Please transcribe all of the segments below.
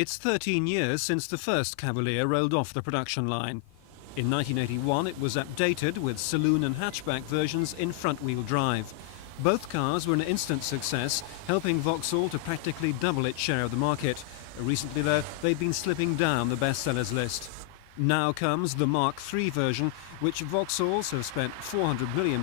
It's 13 years since the first Cavalier rolled off the production line. In 1981 it was updated with saloon and hatchback versions in front-wheel drive. Both cars were an instant success, helping Vauxhall to practically double its share of the market. Recently though, they've been slipping down the bestsellers list. Now comes the Mark III version, which Vauxhalls have spent £400 million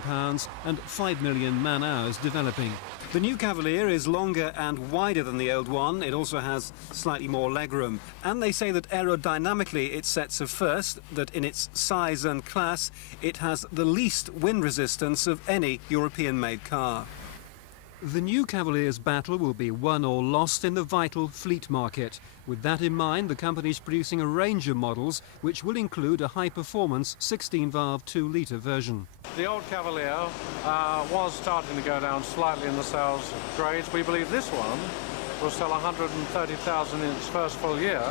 and 5 million man-hours developing. The new Cavalier is longer and wider than the old one. It also has slightly more legroom. And they say that aerodynamically it sets a first, that in its size and class it has the least wind resistance of any European-made car. The new Cavalier's battle will be won or lost in the vital fleet market. With that in mind, the company is producing a range of models which will include a high-performance 16-valve 2-litre version. The old Cavalier was starting to go down slightly in the sales grades. We believe this one will sell 130,000 in its first full year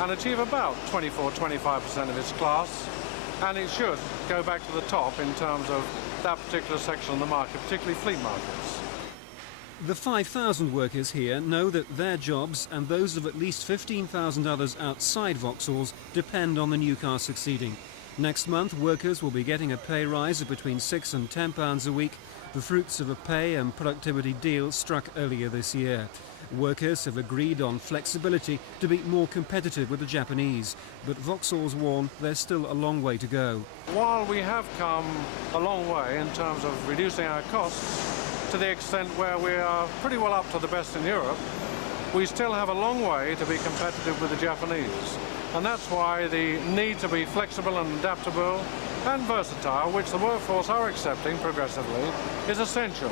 and achieve about 24-25% of its class. And it should go back to the top in terms of that particular section of the market, particularly fleet markets. The 5,000 workers here know that their jobs and those of at least 15,000 others outside Vauxhalls depend on the new car succeeding. Next month, workers will be getting a pay rise of between £6 and £10 a week, the fruits of a pay and productivity deal struck earlier this year. Workers have agreed on flexibility to be more competitive with the Japanese, but Vauxhalls warn there's still a long way to go. While we have come a long way in terms of reducing our costs, to the extent where we are pretty well up to the best in Europe, we still have a long way to be competitive with the Japanese. And that's why the need to be flexible and adaptable and versatile, which the workforce are accepting progressively, is essential.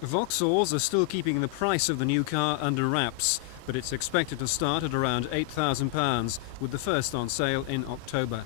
Vauxhalls are still keeping the price of the new car under wraps, but it's expected to start at around £8,000, with the first on sale in October.